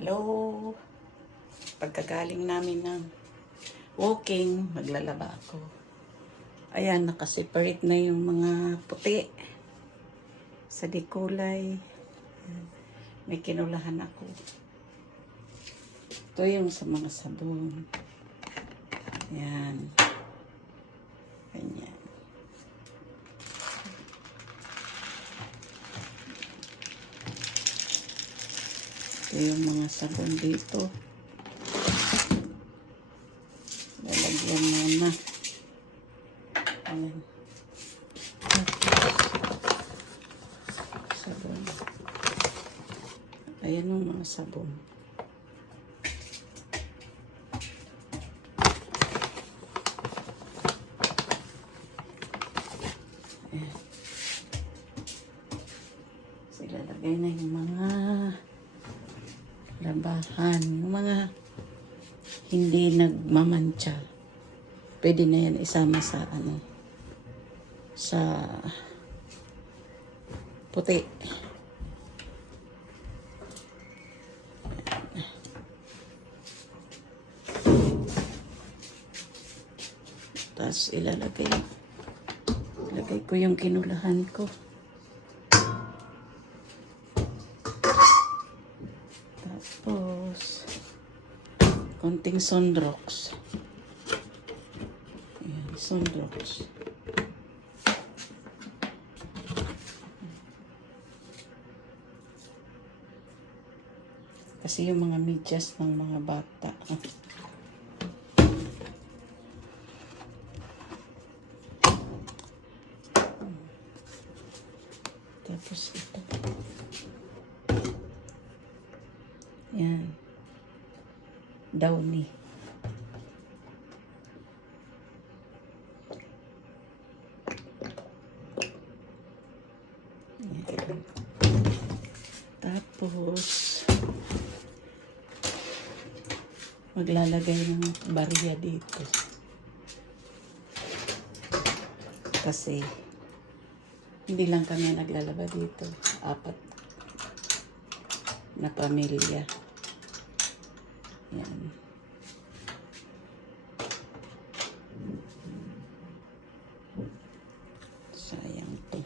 Hello. Pagkagaling namin ng walking, maglalaba ako. Ayan, nakaseparate na yung mga puti sa dekulay. May kinulahan ako. Ito yung sa mga sabon. Ayan. Ganyan. Ito yung mga sabon dito. Lalagyan muna. Ayan. Sabon. Ayan yung mga sabon. Ayan. Sila lagay na yung mga labahan. Yung mga hindi nagmamantsa. Pwede na yan isama sa sa puti. Tapos ilagay ko yung kinulahan ko. Tapos konting Sunrox. Ayan, Sunrox. Kasi yung mga medyas ng mga bata. Tapos ito. Yan. Downy. Yan. Tapos maglalagay ng barya dito. Kasi hindi lang kami naglalaba dito. 4 na pamilya. Yan. Sayang to.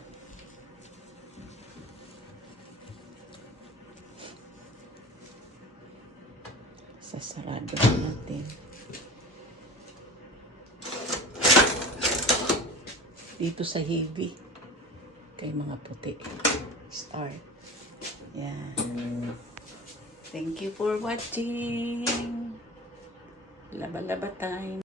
Sasarado natin. Dito sa hibi. Kay mga puti. Start. Yan. Thank you for watching. Laba-laba time.